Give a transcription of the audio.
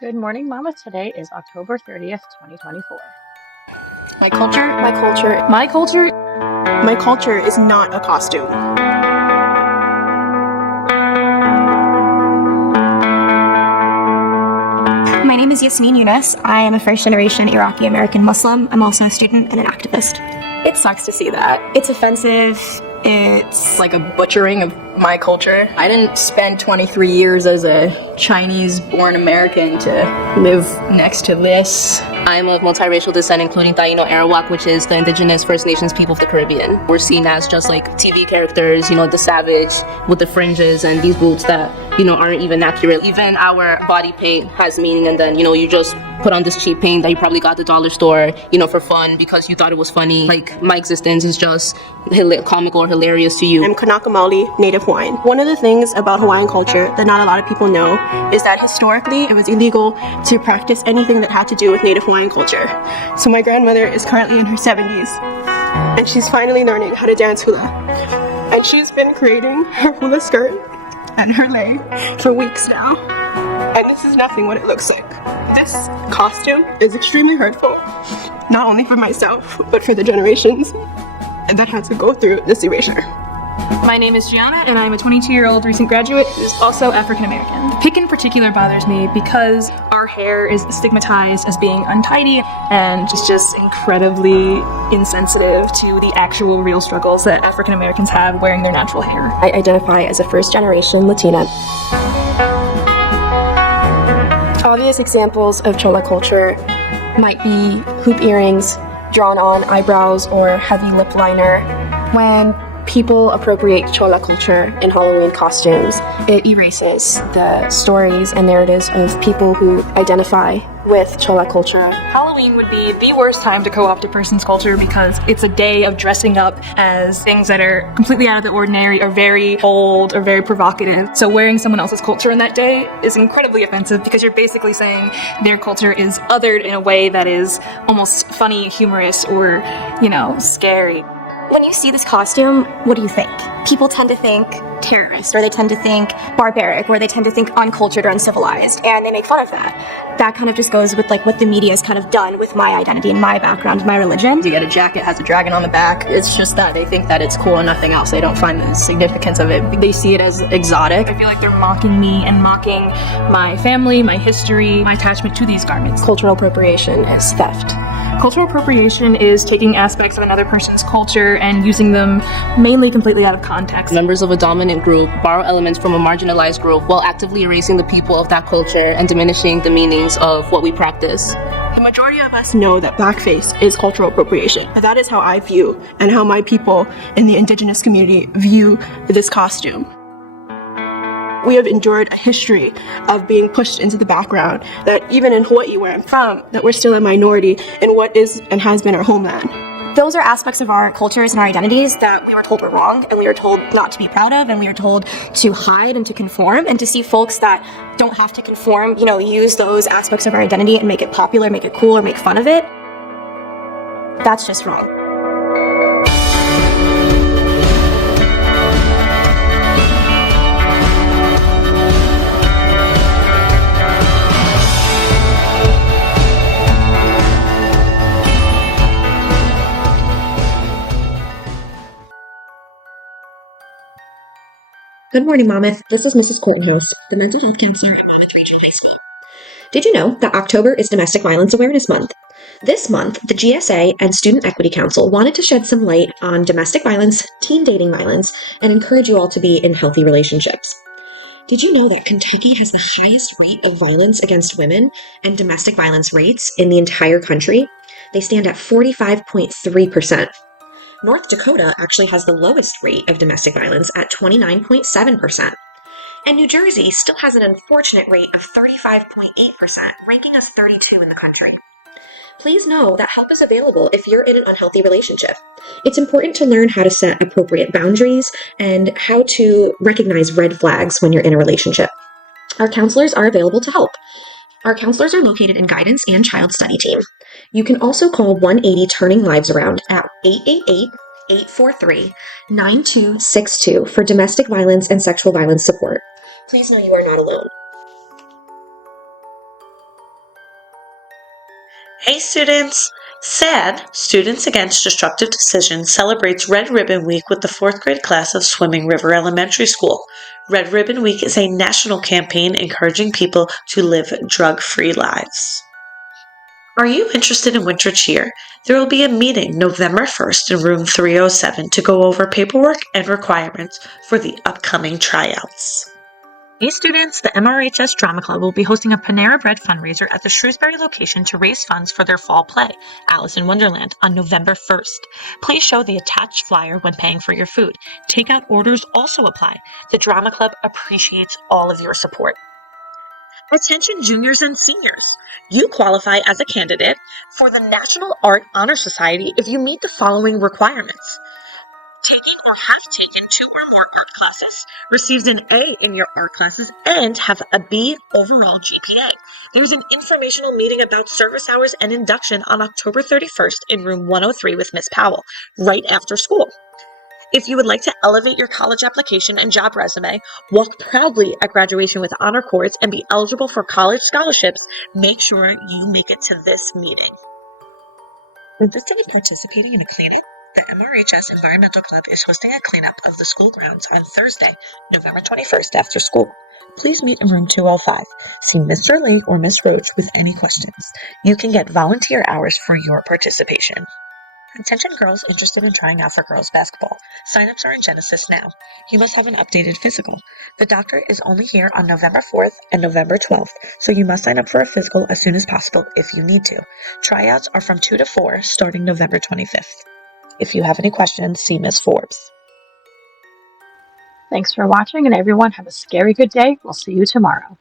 Good morning, Monmouth. Today is October 30th, 2024. My culture, My culture is not a costume. My name is Yasmin Yunus. I am a first-generation Iraqi-American Muslim. I'm also a student and an activist. it sucks to see that. It's offensive. It's Like a butchering of my culture. I didn't spend 23 years as a Chinese-born American to live next to this. I'm of multiracial descent, including Taino Arawak, which is the indigenous First Nations people of the Caribbean. We're seen as just like TV characters, the savage with the fringes and these boots that, aren't even accurate. Even our body paint has meaning, and then, you just put on this cheap paint that you probably got at the dollar store, for fun because you thought it was funny. Like, my existence is just comical or hilarious to you. I'm Kanaka Maoli, native Hawaiian. One of the things about Hawaiian culture that not a lot of people know is that historically it was illegal to practice anything that had to do with native Hawaiian culture. So my grandmother is currently in her 70s, and she's finally learning how to dance hula. And she's been creating her hula skirt and her lei for weeks now. And this is nothing what it looks like. This costume is extremely hurtful, not only for myself, but for the generations that had to go through this erasure. My name is Gianna, and I'm a 22-year-old recent graduate who's also African-American. Pink in particular bothers me because our hair is stigmatized as being untidy and just incredibly insensitive to the actual real struggles that African-Americans have wearing their natural hair. I identify as a first-generation Latina. Obvious examples of Chola culture might be hoop earrings, drawn-on eyebrows, or heavy lip liner. When people appropriate Chola culture in Halloween costumes, it erases the stories and narratives of people who identify with Chola culture. Halloween would be the worst time to co-opt a person's culture because it's a day of dressing up as things that are completely out of the ordinary or very bold or very provocative. So wearing someone else's culture on that day is incredibly offensive because you're basically saying their culture is othered in a way that is almost funny, humorous, or, scary. When you see this costume, what do you think? People tend to think terrorist, or they tend to think barbaric, or they tend to think uncultured or uncivilized, and they make fun of that. That kind of just goes with what the media has kind of done with my identity and my background, my religion. You get a jacket, has a dragon on the back. It's just that they think that it's cool and nothing else. They don't find the significance of it. They see it as exotic. I feel like they're mocking me and mocking my family, my history, my attachment to these garments. Cultural appropriation is theft. Cultural appropriation is taking aspects of another person's culture and using them mainly completely out of context. Members of a dominant group borrow elements from a marginalized group while actively erasing the people of that culture and diminishing the meanings of what we practice. The majority of us know that blackface is cultural appropriation. That is how I view and how my people in the indigenous community view this costume. We have endured a history of being pushed into the background, that even in Hawaii, where I'm from, that we're still a minority in what is and has been our homeland. Those are aspects of our cultures and our identities that we were told were wrong, and we were told not to be proud of, and we were told to hide and to conform, and to see folks that don't have to conform, use those aspects of our identity and make it popular, make it cool, or make fun of it. That's just wrong. Good morning, Monmouth. This is Mrs. Coltonhurst, the mental health counselor at Monmouth Regional High School. Did you know that October is Domestic Violence Awareness Month? This month, the GSA and Student Equity Council wanted to shed some light on domestic violence, teen dating violence, and encourage you all to be in healthy relationships. Did you know that Kentucky has the highest rate of violence against women and domestic violence rates in the entire country? They stand at 45.3%. North Dakota actually has the lowest rate of domestic violence at 29.7%. And New Jersey still has an unfortunate rate of 35.8%, ranking us 32 in the country. Please know that help is available if you're in an unhealthy relationship. It's important to learn how to set appropriate boundaries and how to recognize red flags when you're in a relationship. Our counselors are available to help. Our counselors are located in Guidance and Child Study Team. You can also call 180 Turning Lives Around at 888-843-9262 for domestic violence and sexual violence support. Please know you are not alone. Hey students! SAD, Students Against Destructive Decisions, celebrates Red Ribbon Week with the 4th grade class of Swimming River Elementary School. Red Ribbon Week is a national campaign encouraging people to live drug-free lives. Are you interested in winter cheer? There will be a meeting November 1st in room 307 to go over paperwork and requirements for the upcoming tryouts. Hey students, the MRHS Drama Club will be hosting a Panera Bread fundraiser at the Shrewsbury location to raise funds for their fall play, Alice in Wonderland, on November 1st. Please show the attached flyer when paying for your food. Takeout orders also apply. The Drama Club appreciates all of your support. Attention juniors and seniors. You qualify as a candidate for the National Art Honor Society if you meet the following requirements. Taking or have taken 2 or more art classes, received an A in your art classes, and have a B overall GPA. There's an informational meeting about service hours and induction on October 31st in room 103 with Miss Powell, right after school. If you would like to elevate your college application and job resume, walk proudly at graduation with honor cords, and be eligible for college scholarships, make sure you make it to this meeting. Interested in participating in a cleanup? The MRHS Environmental Club is hosting a cleanup of the school grounds on Thursday, November 21st after school. Please meet in room 205. See Mr. Lee or Miss Roach with any questions. You can get volunteer hours for your participation. Attention girls interested in trying out for girls basketball. Sign-ups are in Genesis now. You must have an updated physical. The doctor is only here on November 4th and November 12th, so you must sign up for a physical as soon as possible if you need to. Tryouts are from 2 to 4 starting November 25th. If you have any questions, see Miss Forbes. Thanks for watching, and everyone have a scary good day. We'll see you tomorrow.